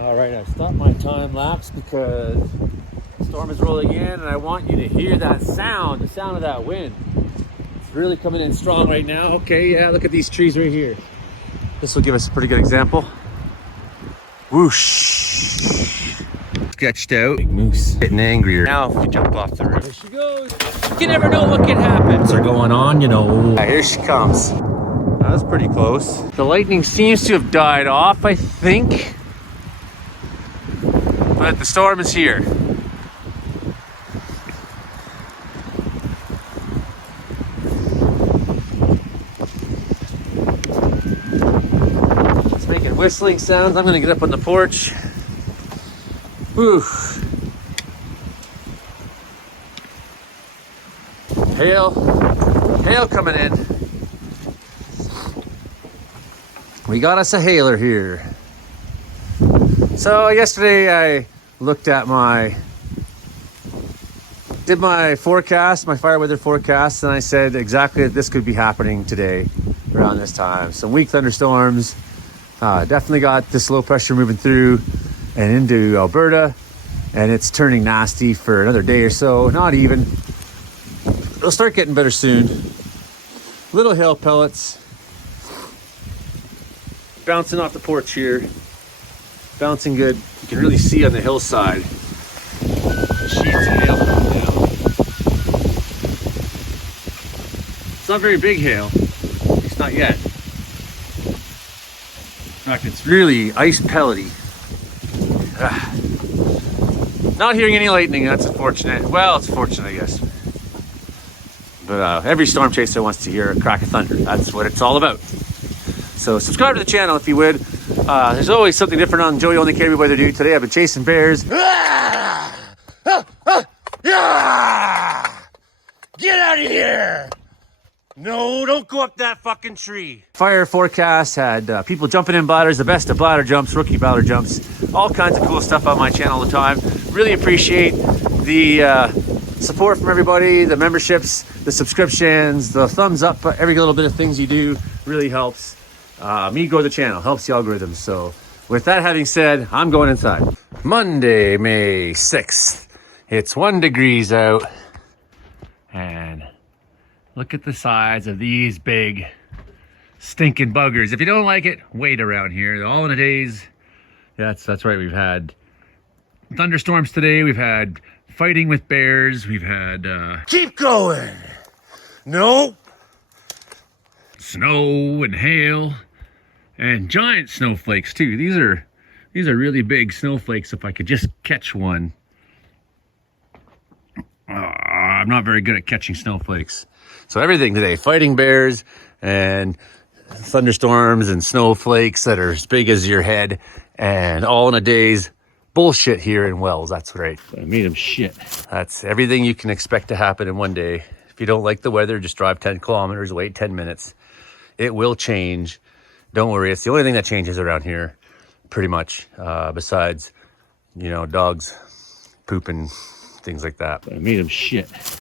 All right, I've stopped my time lapse because the storm is rolling in and I want you to hear that sound, the sound of that wind. It's really coming in strong right now. Okay, yeah, look at these trees right here. This will give us a pretty good example. Whoosh. Sketched out. Big moose. Getting angrier. Now if you jump off the roof. There she goes. You never know what can happen. Things are going on, you know. Yeah, here she comes. That was pretty close. The lightning seems to have died off, I think. But the storm is here. It's making whistling sounds. I'm gonna get up on the porch. Whew. Hail coming in. We got us a hailer here. So yesterday I looked at did my forecast, my fire weather forecast, and I said exactly that this could be happening today around this time. Some weak thunderstorms. Definitely got this low pressure moving through and into Alberta, and it's turning nasty for another day or so. Not even. It'll start getting better soon. Little hail pellets bouncing off the porch here. Bouncing good. You can really see on the hillside the sheets of hail coming down. It's not very big hail. At least not yet. In fact, it's really ice pellety. Not hearing any lightning, that's unfortunate. Well, it's fortunate, I guess. But every storm chaser wants to hear a crack of thunder. That's what it's all about. So subscribe to the channel if you would. There's always something different on Joey Only Carry Weather Dude. Today I've been chasing bears. Get out of here! No, don't go up that fucking tree. Fire forecast had people jumping in bladders, the best of bladder jumps, rookie bladder jumps, all kinds of cool stuff on my channel all the time. Really appreciate the support from everybody, the memberships, the subscriptions, the thumbs up, every little bit of things you do really helps me grow the channel, helps the algorithm. So with that having said, I'm going inside. Monday, May 6th. It's 1 degrees out. And look at the size of these big stinking buggers. If you don't like it, wait around here. All in a days. That's right. We've had thunderstorms today. We've had fighting with bears. We've had keep going. Nope. Snow and hail and giant snowflakes too. These are really big snowflakes. If I could just catch one. I'm not very good at catching snowflakes. So everything today, fighting bears and thunderstorms and snowflakes that are as big as your head, and all in a day's bullshit here in Wells. That's right. I made him shit. That's everything you can expect to happen in one day. If you don't like the weather, just drive 10 kilometers, wait 10 minutes. It will change. Don't worry. It's the only thing that changes around here, pretty much, besides, you know, dogs pooping, things like that. I made him shit.